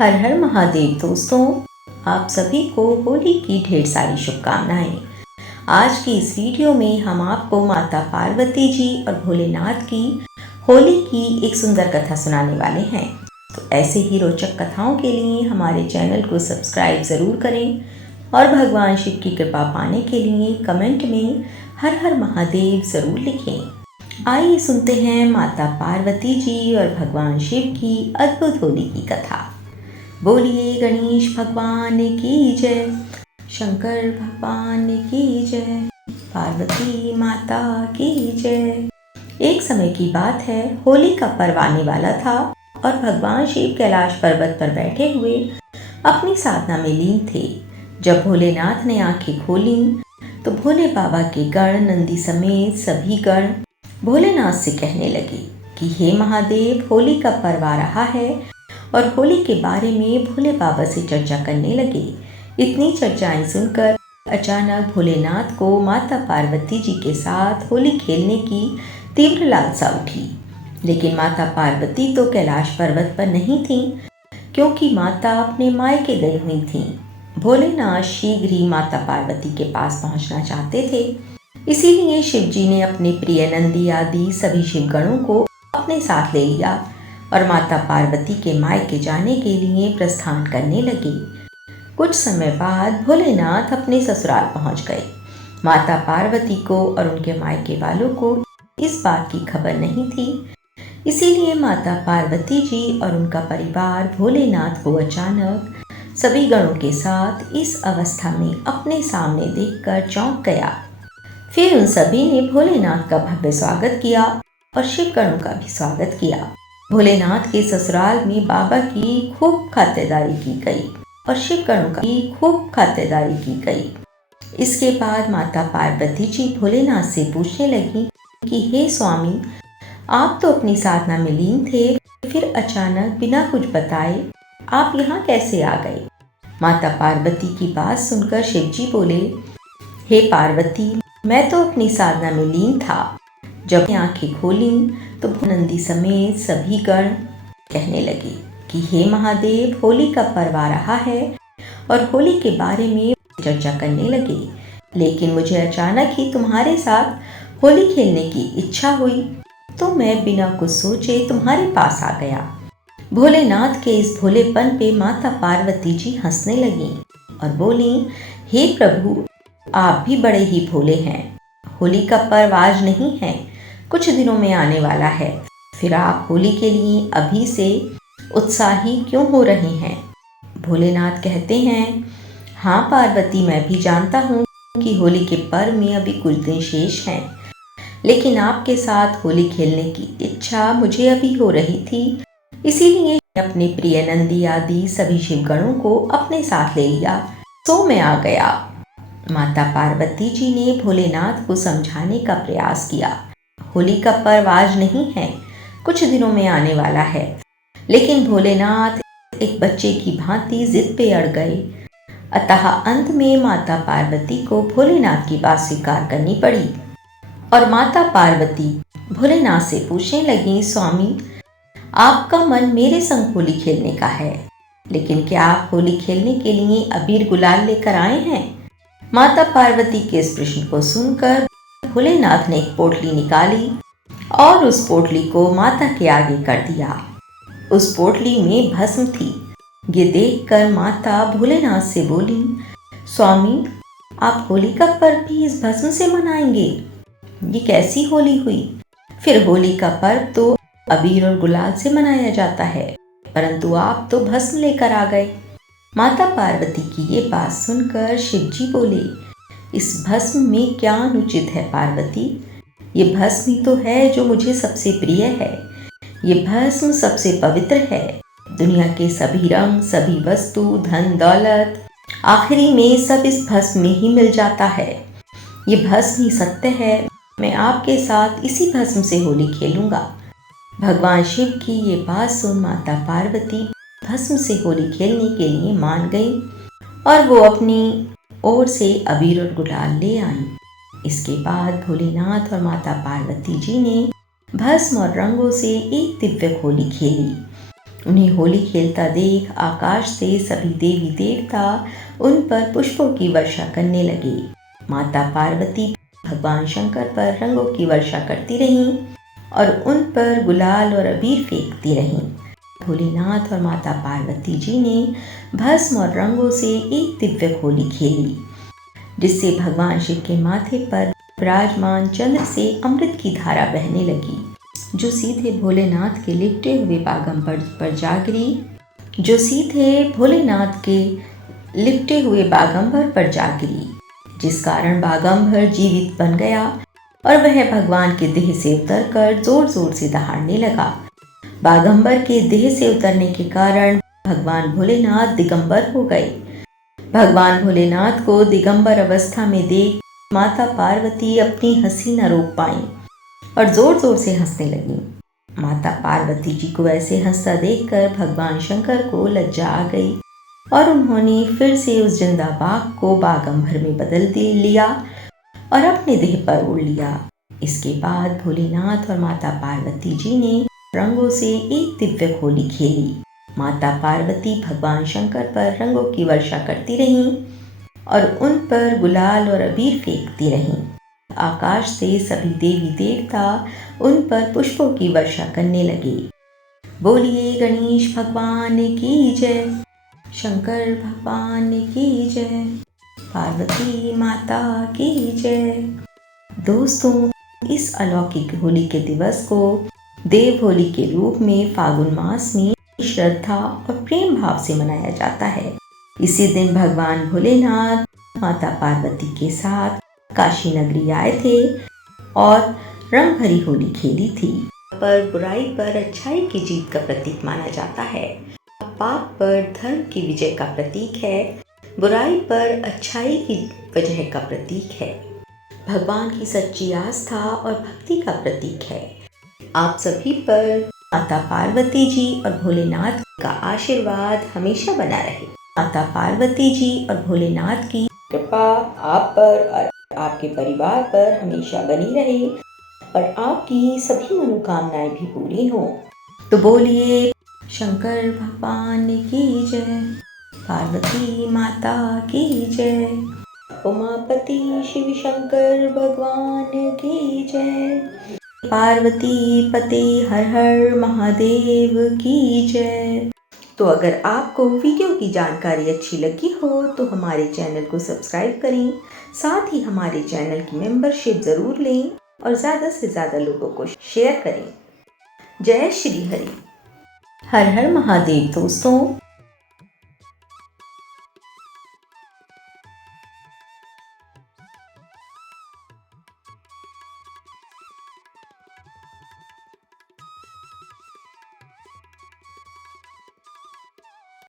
हर हर महादेव दोस्तों, आप सभी को होली की ढेर सारी शुभकामनाएं। आज की इस वीडियो में हम आपको माता पार्वती जी और भोलेनाथ की होली की एक सुंदर कथा सुनाने वाले हैं। तो ऐसे ही रोचक कथाओं के लिए हमारे चैनल को सब्सक्राइब ज़रूर करें और भगवान शिव की कृपा पाने के लिए कमेंट में हर हर महादेव ज़रूर लिखें। आइए सुनते हैं माता पार्वती जी और भगवान शिव की अद्भुत होली की कथा। बोलिए गणेश भगवान की जय, शंकर भगवान की जय, पार्वती माता की जय। एक समय की बात है, होली का पर्व आने वाला था और भगवान शिव कैलाश पर्वत पर बैठे हुए अपनी साधना में लीन थे। जब भोलेनाथ ने आंखें खोली तो भोले बाबा के गण नंदी समेत सभी गण भोलेनाथ से कहने लगे कि हे महादेव, होली का पर्व आ रहा है और होली के बारे में भोले बाबा से चर्चा करने लगे। इतनी चर्चाएं सुनकर अचानक भोलेनाथ को माता पार्वती जी के साथ होली खेलने की तीव्र लालसा उठी। लेकिन माता पार्वती तो कैलाश पर्वत पर नहीं थीं, क्योंकि माता अपने मायके गई हुई थीं। भोलेनाथ शीघ्र ही माता पार्वती के पास पहुंचना चाहते थे, इसीलिए शिव जी ने अपने प्रिय नंदी आदि सभी शिवगणों को अपने साथ ले लिया और माता पार्वती के मायके जाने के लिए प्रस्थान करने लगे। कुछ समय बाद भोलेनाथ अपने ससुराल पहुंच गए। माता पार्वती को और उनके मायके वालों को इस बात की खबर नहीं थी, इसीलिए माता पार्वती जी और उनका परिवार भोलेनाथ को अचानक सभी गणों के साथ इस अवस्था में अपने सामने देखकर चौंक गया। फिर उन सभी ने भोलेनाथ का भव्य स्वागत किया और शिव गणों का भी स्वागत किया। भोलेनाथ के ससुराल में बाबा की खूब खातिरदारी की गई और शिव गणों की खूब खातिरदारी की गई। इसके बाद माता पार्वती जी भोलेनाथ से पूछने लगी कि हे स्वामी, आप तो अपनी साधना में लीन थे, फिर अचानक बिना कुछ बताए आप यहाँ कैसे आ गए? माता पार्वती की बात सुनकर शिव जी बोले, हे पार्वती, मैं तो अपनी साधना में लीन था। जब आंखें खोली तो नंदी समेत सभी गण कहने लगे कि हे महादेव, होली का पर्व आ रहा है और होली के बारे में चर्चा करने लगे। लेकिन मुझे अचानक ही तुम्हारे साथ होली खेलने की इच्छा हुई, तो मैं बिना कुछ सोचे तुम्हारे पास आ गया। भोलेनाथ के इस भोलेपन पे माता पार्वती जी हंसने लगी और बोली, हे प्रभु, आप भी बड़े ही भोले हैं। होली का पर्व आज नहीं है, कुछ दिनों में आने वाला है, फिर आप होली के लिए अभी से उत्साही क्यों हो रहे हैं? भोलेनाथ कहते हैं, हाँ पार्वती, मैं भी जानता हूँ कि होली के पर्व में अभी कुछ दिन शेष हैं, लेकिन आपके साथ होली खेलने की इच्छा मुझे अभी हो रही थी, इसीलिए अपने प्रिय नंदी आदि सभी शिवगणों को अपने साथ ले लिया, तो मैं आ गया। माता पार्वती जी ने भोलेनाथ को समझाने का प्रयास किया। होली का पर्व आज नहीं है, कुछ दिनों में आने वाला है, लेकिन भोलेनाथ एक बच्चे की भांति जिद पे अड़ गए। अतः अंत में माता पार्वती को भोलेनाथ की बात स्वीकार करनी पड़ी और माता पार्वती भोलेनाथ से पूछने लगी, स्वामी, आपका मन मेरे संग होली खेलने का है, लेकिन क्या आप होली खेलने के लिए अबीर गुलाल लेकर आए हैं? माता पार्वती के इस प्रश्न को सुनकर भोलेनाथ ने एक पोटली निकाली और उस पोटली को माता के आगे कर दिया। उस पोटली में भस्म थी। ये देखकर माता भोलेनाथ से बोली, स्वामी, आप होली का पर्व भी इस भस्म से मनाएंगे? ये कैसी होली हुई? फिर होली का पर्व तो अबीर और गुलाल से मनाया जाता है, परंतु आप तो भस्म लेकर आ गए। माता पार्वती की ये बात सुनकर शिव जी बोले, इस भस्म में क्या अनुचित है पार्वती? ये भस्म ही तो है जो मुझे सबसे प्रिय है। ये भस्म सबसे पवित्र है। दुनिया के सभी रंग, सभी वस्तु, धन दौलत, आखिरी में सब इस भस्म में ही मिल जाता है। ये भस्म ही सत्य है। मैं आपके साथ इसी भस्म से होली खेलूंगा। भगवान शिव की ये बात सुन माता पार्वती भस्म से होली खेलने के लिए मान गई और वो अपनी ओर से अबीर और गुलाल ले आई। इसके बाद भोलेनाथ और माता पार्वती जी ने भस्म और रंगों से एक दिव्य होली खेली। उन्हें होली खेलता देख आकाश से सभी देवी देवता उन पर पुष्पों की वर्षा करने लगे। माता पार्वती भगवान शंकर पर रंगों की वर्षा करती रहीं और उन पर गुलाल और अबीर फेंकती रहीं। भोलेनाथ और माता पार्वती जी ने भस्म और रंगों से एक दिव्य होली खेली, जिससे भगवान शिव के माथे पर विराजमान चंद्र से अमृत की धारा बहने लगी, जो सीधे भोलेनाथ के लिपटे हुए बागंबर पर जा गिरी जिस कारण बागंबर जीवित बन गया और वह भगवान के देह से उतरकर जोर जोर से दहाड़ने लगा। बागंबर के देह से उतरने के कारण भगवान भोलेनाथ दिगंबर हो गए। भगवान भोलेनाथ को दिगंबर अवस्था में देख माता पार्वती अपनी हंसी न रोक पाई और जोर जोर से हंसने लगी। माता पार्वती जी को ऐसे हंसता देखकर भगवान शंकर को लज्जा आ गई और उन्होंने फिर से उस जिंदा बाघ को बागंबर में बदल लिया और अपने देह पर ओढ़ लिया। इसके बाद भोलेनाथ और माता पार्वती जी ने रंगों से एक दिव्य होली खेली। माता पार्वती भगवान शंकर पर रंगों की वर्षा करती रहीं और उन पर गुलाल और अबीर फेंकती रहीं। आकाश से सभी देवी देवता उन पर पुष्पों की वर्षा करने लगे। बोलिए गणेश भगवान की जय, शंकर भगवान की जय, पार्वती माता की जय। दोस्तों, इस अलौकिक होली के दिवस को देव होली के रूप में फागुन मास में श्रद्धा और प्रेम भाव से मनाया जाता है। इसी दिन भगवान भोलेनाथ माता पार्वती के साथ काशी नगरी आए थे और रंग भरी होली खेली थी। पर बुराई पर अच्छाई की जीत का प्रतीक माना जाता है। पाप पर धर्म की विजय का प्रतीक है, बुराई पर अच्छाई की वजह का प्रतीक है, भगवान की सच्ची आस्था और भक्ति का प्रतीक है। आप सभी पर माता पार्वती जी और भोलेनाथ का आशीर्वाद हमेशा बना रहे। माता पार्वती जी और भोलेनाथ की कृपा आप पर और आपके परिवार पर हमेशा बनी रहे और आपकी सभी मनोकामनाएं भी पूरी हों। तो बोलिए शंकर भगवान की जय, पार्वती माता की जय, उमापति शिव शंकर भगवान की जय, पार्वती पते हर हर महादेव की जय। तो अगर आपको वीडियो की जानकारी अच्छी लगी हो तो हमारे चैनल को सब्सक्राइब करें, साथ ही हमारे चैनल की मेंबरशिप ज़रूर लें और ज़्यादा से ज़्यादा लोगों को शेयर करें। जय श्री हरि। हर हर महादेव दोस्तों।